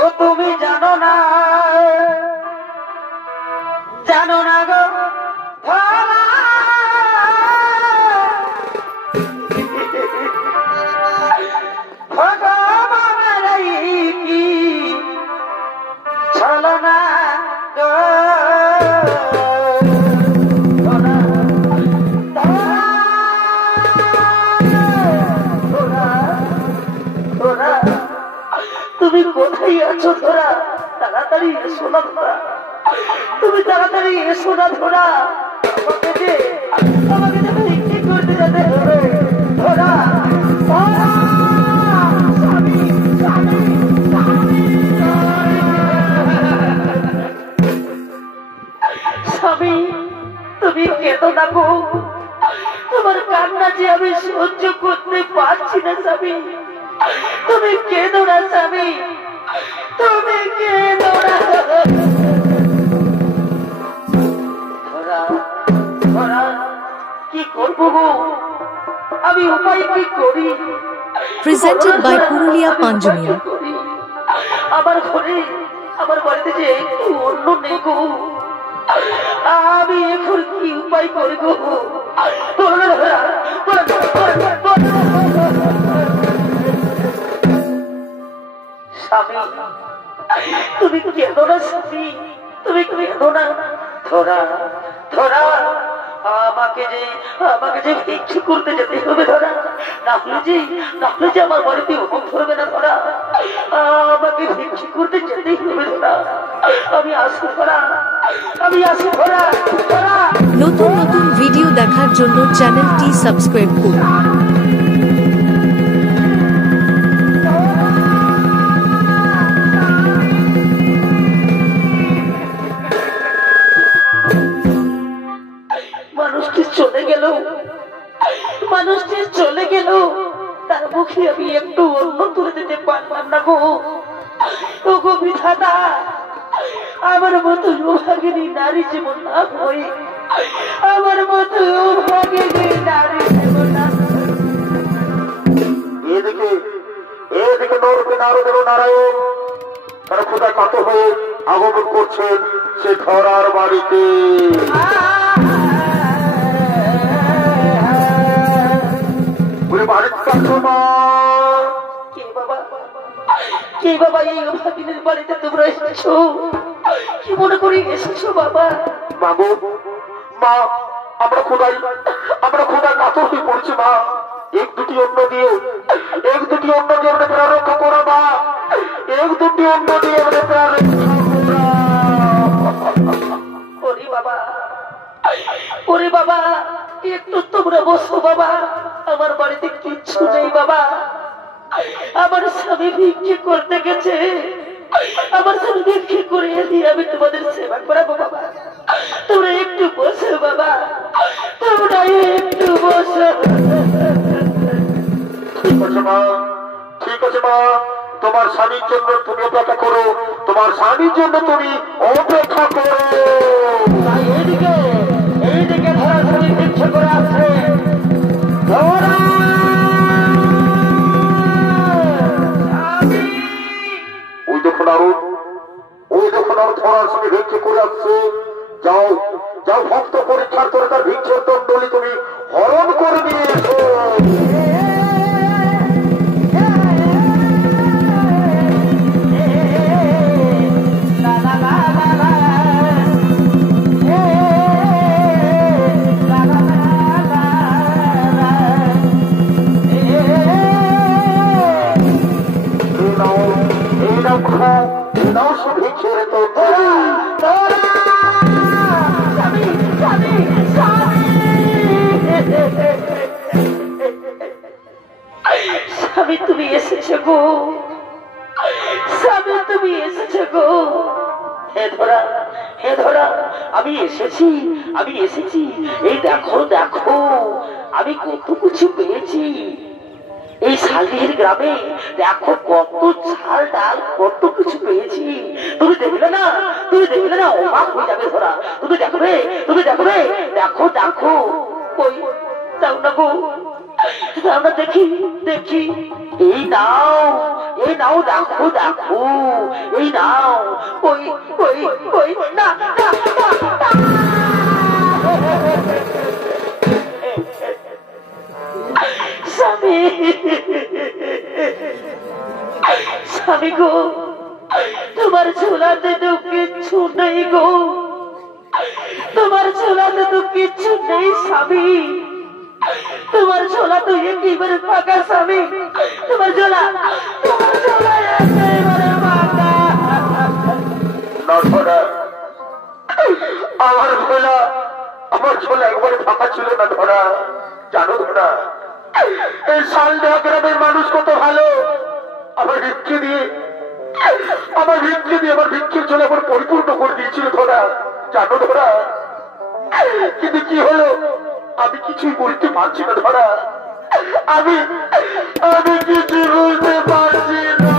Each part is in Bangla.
ও তুমি জানো না গো ভগবানের কি ছলনা গো তুমি কোথায় আছো ধরা? তাড়াতাড়ি এসো না ধরা, তুমি তাড়াতাড়ি এসো না ধরা। আমাকে যে ভিক্ষে করতে যেতে হবে ধরা। স্বামী তুমি কেঁদো না গো, তোমার কান্না যে আমি সহ্য করতে পারছি না স্বামী। তুমি কেঁদো না স্বামী, তুমি কেঁদো না। কি করবো গো, আমি উপায় কি করি? Presented by Purulia Panjumia. আমার ঘরে আমার বাড়িতে যে একটু অন্য নেই গো, আমি এখন কি উপায় করি গো? স্বামী তুমি কেঁদো না স্বামী, তুমি কেঁদো না। ধরা আমাকে যে ভিক্ষে করতে যেতে হবে ধরা, না হলে যে আমার বাড়িতে অভাব ধরবে না ধরা। আমাকে ভিক্ষে করতে যেতেই হবে ধরা। আমি আসি ধরা। নতুন নতুন ভিডিও দেখার জন্য চ্যানেলটি সাবস্ক্রাইব করুন। মানুষটি চলে গেল, তার মুখে আমি একটু অন্য তুলে দিতে পারলাম না গো। ও গো বিধাতা, আমার মতো ভাগিনী নারী যেমন না হই, আমার মতো ভাগিনী নারী যেমন না। এদিকে নরকে নারদের নারায়ণ তারা খোদা কাত হয়ে আগমন করছেন সে ধরার বাড়িতে। কে বাবা এই ভাগিনীর বাড়িতে তোমরা এসেছো? কি মনে করি এসেছো বাবা? বাবু মা, আমরা খোদাই কাতর হয়ে পড়ছি মা। এক দুটি অন্ন দিয়ে আমাদের প্রাণ রক্ষা করো মা। ওরে বাবা একটু তোমরা বসো বাবা, আমার বাড়িতে কিচ্ছু নেই বাবা। আমার স্বামী ভিক্ষে করতে গেছে, আমার স্বামী ভিক্ষে করে দিয়ে আমি তোমাদের সেবা করাবো বাবা। তোমরা একটু বসো বাবা, তোমরা একটু বসো। ঠিক আছে মা, তোমার স্বামীর জন্য তুমি অপেক্ষা করো, এইদিকে ধরা স্বামী ভিক্ষে করে আসছে। ওই দেখুন আর ধরার সঙ্গে ভিক্ষে করে আসছে। যাও ভক্ত পরীক্ষার করে তার ভিক্ষের দণ্ডলি তুমি হরণ করে নিয়ে এসো। স্বামী তুমি এসেছো গো, স্বামী তুমি এসেছো গো। হে ধরা আমি এসেছি। এই দেখো আমি কত কিছু পেয়েছি। এই শালডিহির গ্রামে দেখো কত ঝাল ডাল, কত কিছু পেয়েছি। তুমি দেখলে না অবাক হয়ে যাবে ধরা। তুমি দেখবে দেখো ওই দাও না গো, আমরা দেখি। এই নাও, দেখো দেখো, এই নাও, ওই ওই ওই না না স্বামী, স্বামী গো, তোমার ঝোলাতে তো কিচ্ছু নেই গো, তোমার ঝোলাতে তো কিচ্ছু নেই স্বামী, তোমার ঝোলা তো একেবারে ফাঁকা স্বামী, তোমার ঝোলা একেবারে ফাঁকা। আমার ঝোলা, আমার ঝোলা একবারে ফাঁকা ছিল না ধরা। জানো ধরা, এই শালডাহা গ্রামের মানুষ কত ভালো, আমার ভিক্ষে দিয়ে আমার ভিক্ষের ঝোলা আমার পরিপূর্ণ করে দিয়েছিল ধরা। জানো ধরা, কিন্তু কি হলো আমি কিছুই বলতে পারছি না ধরা, আমি কিছু বলতে পারছি না।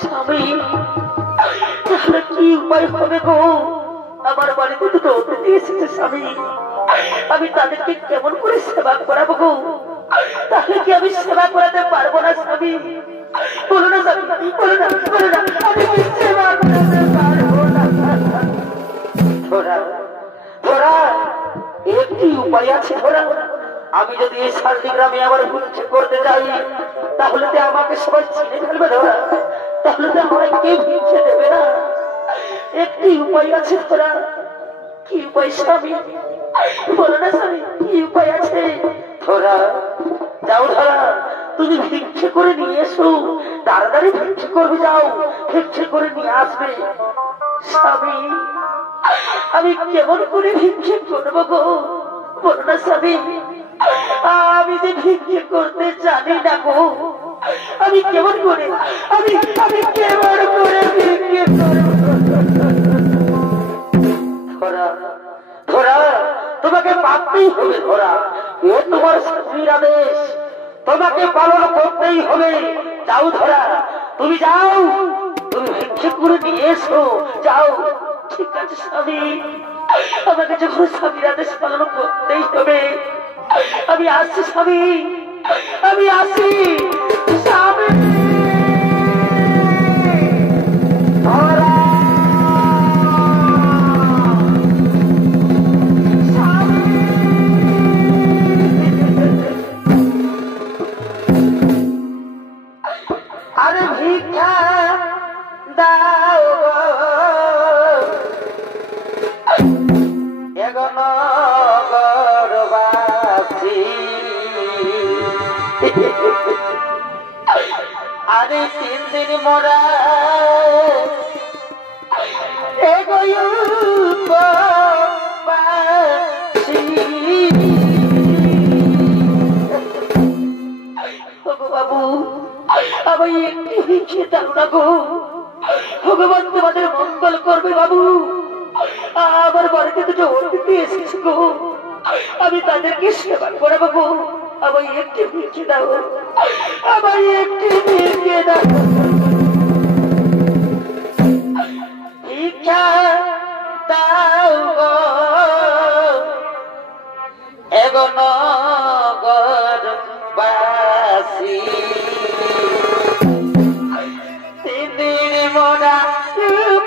স্বামী, তাহলে কি উপায় হবে গো? আমার বাড়িতে দুটো অতিথি এসেছে স্বামী, আমি তাদেরকে কেমন করে সেবা করাবো গো? তাহলে কি আমি সেবা করাতে পারবো না স্বামী? বলো না স্বামী, বলো না, বলো না, আমি কি সেবা করাতে পারবো না? ধরা ধরা, একটি উপায় আছে ধরা, আমি যদি এই শান্তি গ্রামে আবার ভিক্ষে করতে যাই তাহলে তো আমাকে সবাই চিনে ফেলবে ধরা, তাহলে তো আমায় কেউ ভিক্ষে দেবে না। একটি উপায় আছে ধরা। কি উপায় স্বামী? বলো না স্বামী, কি উপায় আছে? ধরা, যাও ধরা, তুমি ভিক্ষে করে নিয়ে এসো, তাড়াতাড়ি ভিক্ষে করবে, যাও ভিক্ষে করে নিয়ে আসবে। স্বামী, আমি কেমন করে ভিক্ষে করবো গো? বলো না স্বামী, আমি যে ভিক্ষে করতে জানি না গো, আমি কেমন করে কেমন করে ভিক্ষে করবো? ধরা ধরা, তোমাকে মানতেই হবে ধরা, এ তোমার স্বামীর আদেশ, তোমাকে পালন করতেই হবে। যাও ধরা, তুমি যাও, তুমি ভিক্ষে করে নিয়ে এসো, যাও। ঠিক আছে স্বামী, আমাকে যখন স্বামীর আদেশ পালন করতেই হবে, আমি আসছি স্বামী, আমি আসি স্বামী। আরে ভিক্ষা দাও নগরবাসী, আরে 3 দিন মোরা বাবু, আমি একটি ভিক্ষে দাও না গো, ভগবান তোমাদের মঙ্গল করবে বাবু। আমার বাড়িতে দুটো অতিথি এসেছে গো, আমি তাদেরকে সেবা করাবো গো, আমায় একটি ভিক্ষে দাও, আমায় একটি ভিক্ষে দাও। ভিক্ষা দাও গো এগো নগরবাসী, তিন মোরা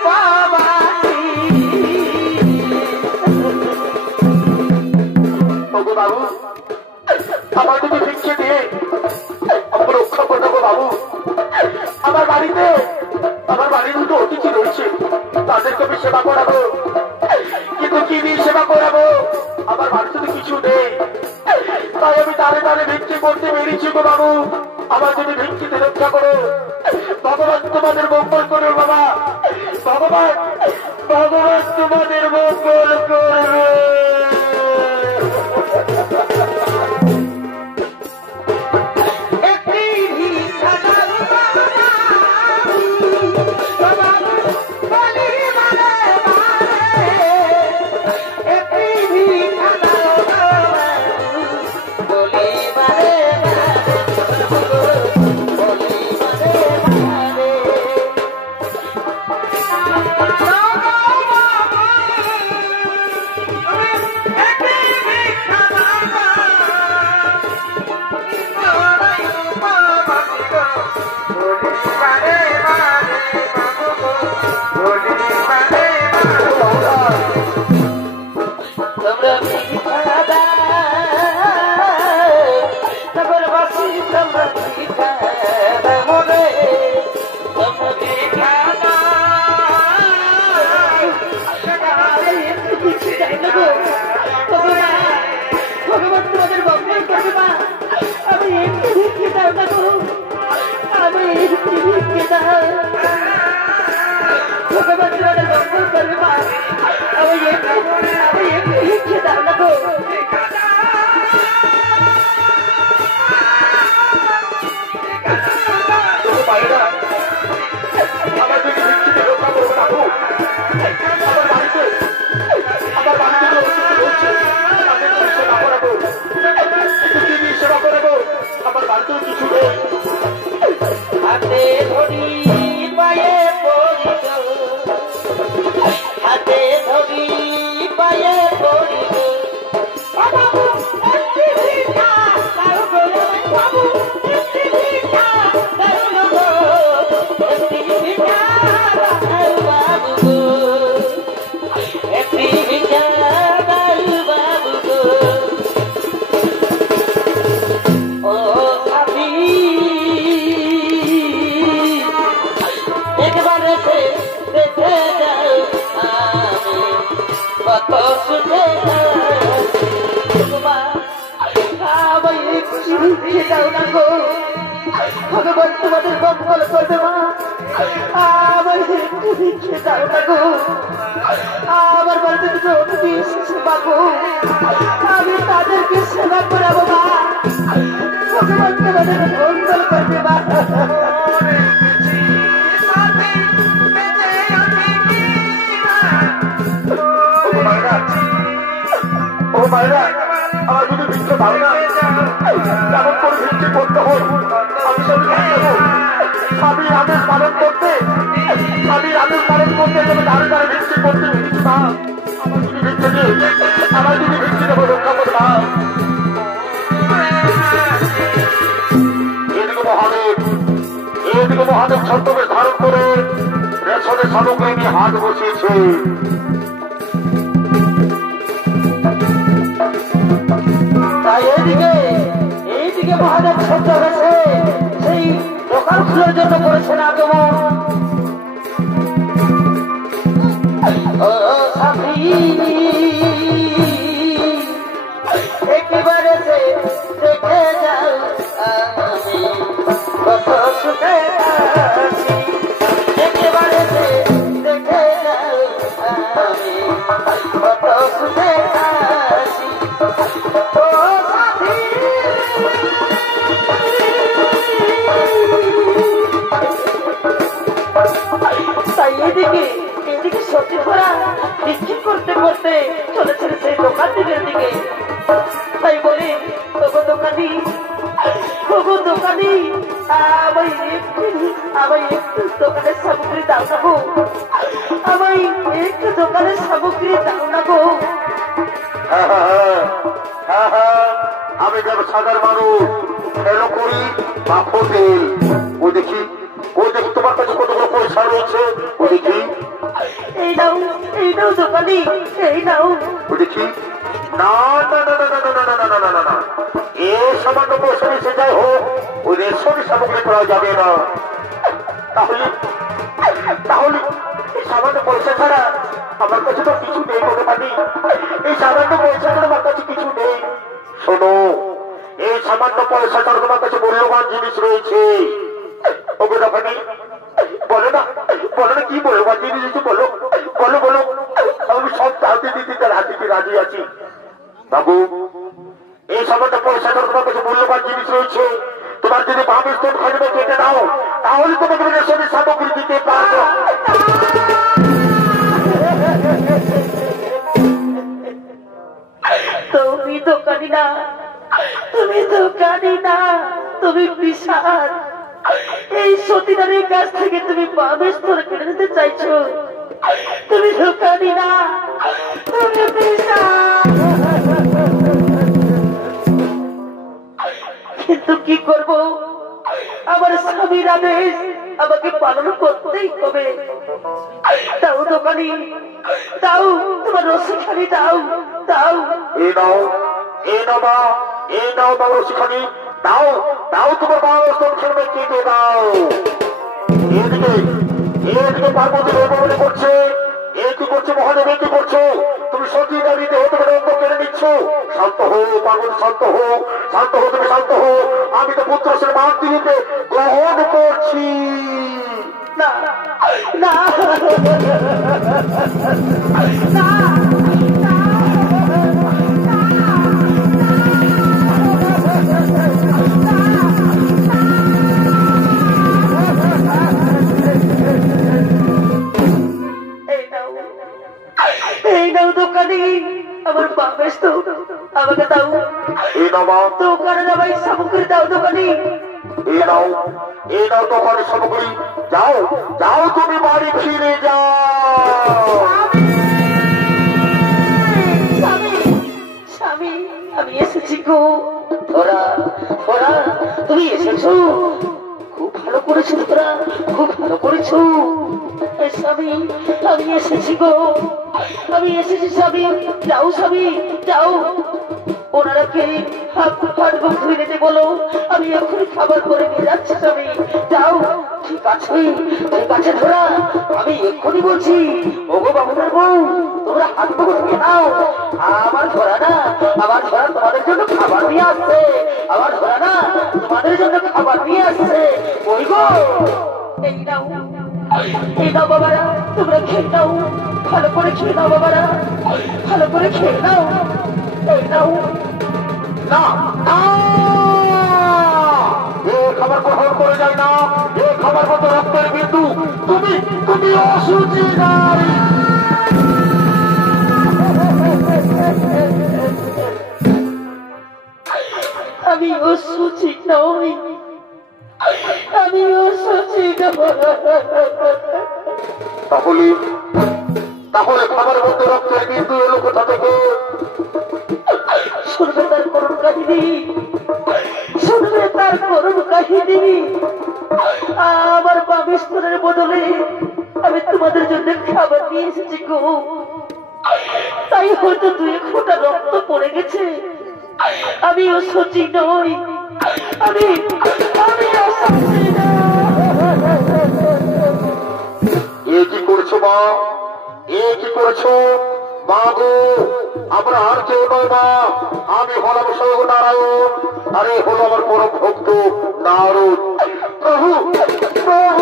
পাবাসী। ওগো বাবু, আমার যদি ভিক্ষে দিয়ে আমাকে রক্ষা করে দেবো বাবু। আমার বাড়ির দুটো অতিথি রয়েছে, তাদেরকে আমি সেবা করাবো, কিন্তু কি দিয়ে সেবা করাবো? আমার বাড়িতে তো কিছু নেই, তাই আমি তারে ভিক্ষে করতে বেরিয়েছি গো বাবু। আমার যদি ভিক্ষিতে রক্ষা করো, ভগবান তোমাদের মঙ্গল করো বাবা, ভগবান তোমাদের মঙ্গল করবে। তোমাদের মঙ্গল করবে মা। আমি একটু ভিক্ষে দাও না গো। মায়েরা আমার যদি ভিক্ষিতে রক্ষা করবো না গো। আমার বাড়িতে রয়েছে তাদের সেবা করাবো, সেবা করাবো। আমার বাড়িতেও কিছু নেই। হাতে ধরি পায়ে পড়ি গো, হাতে ধরি পায়ে পড়ি গো। বাবু একটি ভিক্ষা দাও গো, বাবু একটি ভিক্ষা দাও গো, একটি ভিক্ষা দাও বাবু গো, একটি ভিক্ষা দাও বাবু গো। ও সাথী একবার এসে দেখে যাও আমি কত সুখে ভিক্ষে দাও না গো। ভগবান তোমাদের মঙ্গল করবে মা। আমার একটু ভিক্ষে দাও না গো। আমার বাড়িতে দুটো অতিথি এসেছে বাবু, আমি তাদেরকে সেবা করাবো মা। ভগবান তোমাদের মঙ্গল করবে মা। ও মায়েরা আমার যদি ভিক্ষে পাও না, কেমন করে ভিক্ষে করতে হয় আমি সব জানবো। স্বামীর আদেশ পালন করতে, স্বামীর আদেশ পালন করতে তবে দাঁড়ে দাঁড়ে ভিক্ষে করতে ভেবেছি মা। আমার যদি ভিক্ষে দেবো রক্ষা করবে মা। এদিকে মহাদেব ছত্রকে ধারণ করে রেশনের সামগ্রী নিয়ে হাত বসিয়েছে। তাই এইদিকে মহাদেব ছত্র গেছে সেই দোকান খোলার জন্য করেছেন আগমন। ও সাথী একেবারে দেখে যাও আমি কত সুখে আছি। একেবারে দেখে যাও আমি কত সুখে আছি। ও সাথী তাই এদিকে সত্যি করা বিক্রি করতে করতে চলেছেন সেই দোকান দিকের দিকে। তাই বলি ওগো দোকানি, ওগো দোকানি আমায় একটু দোকানের সামগ্রী দাও না গো। আমায় একটু দোকানের সামগ্রী দাও না গো। আমি ব্যবসাদার মানুষ, এলো করি মাখো তেল। ও দেখি তোমার কাছে কতগুলো পয়সা রয়েছে। ও দেখি এই নাও দোকানি, এই নাও। ও দেখি না না না না না না না না না না না, এ সামান্য পয়সা এসে যাই হোক ওই রেশনের সামগ্রী করা যাবে না। তাহলে এই সামান্য পয়সা ছাড়া আমার কাছে তো কিছু নেই দোকানি। এই সামান্য পয়সা ছাড়া আমার কাছে কিছু নেই। শোনো, এই সামান্য পয়সা ছাড়া তোমার কাছে মূল্যবান জিনিস রয়েছে। ওগো দোকানি বলো না কি মূল্যবান জিনিস রয়েছে, বলো বলো বলো। আমি সব হাতে দিতে তার হাতে কি রাজি আছি। বাবু এই সামান্য পয়সা ছাড়া তোমার কাছে মূল্যবান জিনিস রয়েছে। তোমার যদি বামের স্তর খাইবে কেটে দাও, তাহলে তোমাকে রেশনের সামগ্রী দিতে পারবো। তুমি দোকানি না, তুমি বিশাল। এই সতীনারীর কাছ থেকে তুমি বামের স্তর কেড়ে নিতে চাইছো। তুমি দোকানি না, তুমি বিশাল। কিন্তু কি করব, আমার স্বামীর আদেশ আমাকে পালন করতেই হবে। দাও দোকানি, দাও তোমার রসিখানি, দাও দাও। এই নাও মা রসিখানি, দাও তোমার বাবা খেলবে কেটে দাও। এদিকে পার্বতী মনে করছে, এ কি করছে মহাদেব, এ কি করছো তুমি? সতী দাঁড়িয়ে হতে পারে অঙ্গ কেড়ে নিচ্ছ। শান্ত হো পার্বতী, শান্ত হো, তুমি শান্ত হো। আমি তো পুত্র ছেলে মাতৃরূপে গ্রহণ করছি। না না নাও মা, দোকানে না ভাই সামগ্রী দাও দোকানি। এই নাও দোকানের সামগ্রী। যাও যাও, তুমি বাড়ি ফিরে যাও। স্বামী স্বামী আমি এসেছি গো। তোরা তোরা তুমি এসেছো, খুব ভালো করেছো তোরা, খুব ভালো করেছো। স্বামী আমি এসেছি গো, আমি এসেছি স্বামী। যাও স্বামী যাও, ওনারাকে হাত মুখ ধুয়ে নিতে বলো, আমি এক্ষুনি খাবার করে নিয়ে যাচ্ছি স্বামী। যাও। ঠিক আছে ঠিক আছে ধরা, আমি এক্ষুনি বলছি। ওগো বাবুদের বউ, তোমরা হাত মুখ ধুয়ে নাও। আমার ধরা না, আমার ধরা তোমাদের জন্য খাবার নিয়ে আসছে। আমার ধরা না, তোমাদের জন্য খাবার নিয়ে আসছে। ওই গো, এই নাও এই নাও বাবারা, তোমরা খেয়ে নাও, ভালো করে খেয়ে নাও বাবারা, ভালো করে খেয়ে নাও। এই নাও। না না, এ খাবার গ্রহণ করে যায় না, এ খাবার মতো রক্তের বিন্দু। তুমি তুমি অসুচি নারী। আমি অসুচি নই, আমি অসুচি নই। তাহলে তাহলে খাবার মধ্যে রক্তের বিন্দু এলো কোথা থেকে? শুনবে তার করুণ কাহিনী, শুনবে তার করুণ কাহিনী। আমার বাবিস্তরের বদলে আমি তোমাদের জন্য খাবার নিয়ে এসেছি গো। তাই হয়তো দুই ফোঁটা রক্ত পড়ে গেছে। আমি অসুচি নই, আমি আমি অসুচি এ কি করছো মা, এ কি করছো মা গো? আমরা আর কেউ নয় মা, আমি হলাম স্বয়ং নারায়ণ, আরে হলো আমার পরম ভক্ত নারদ। প্রভু প্রভু,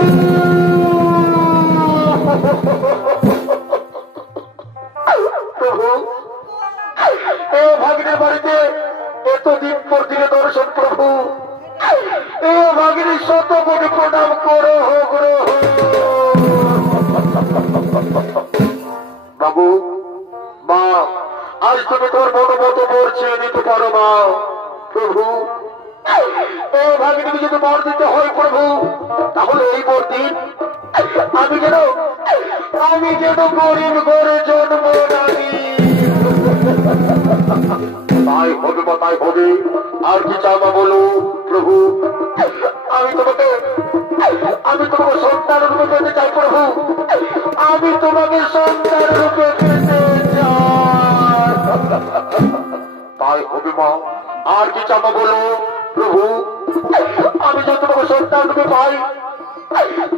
প্রভু এ ভাগিনের বাড়িতে এতদিন পর দিনে দর্শন। প্রভু এ ভাগিনীর শত কোটি প্রণাম করো গ্রহ। বাবু মা, আজ তুমি তোমার মতো মতো বর চেয়ে নিতে পারো মা। প্রভু এ ভাগিনীকে যদি বর দিতে হয় প্রভু, তাহলে এই বর দিন আমি যেন গরিব ঘরে জন্ম নামি। তাই হবে বা তাই হবে, আর কি চাওয়া বলো প্রভু। আমি তোমাকে সন্তান রূপে পেতে চাই প্রভু, আমি তোমাকে সন্তান রূপে পেতে চাই। তাই হবে মা, আর কি চাওয়া বলো প্রভু। আমি যদি তোমাকে সন্তান রূপে পাই,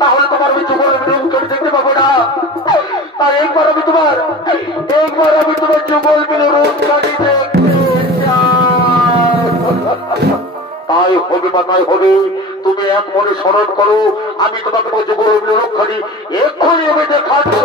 তাহলে তোমার আমি যুগলের রূপ করে দেখতে পাবো না। তাই একবার আমি তোমার যুগল মিলে রূপ কাটি দেখতে চাই। তাই হবে বা তাই হবে, তুমি এক মনে স্মরণ করো, আমি তোমাকে যুগল মিলে রূপ কাটি এক্ষুনি আমি দেখাচ্ছি।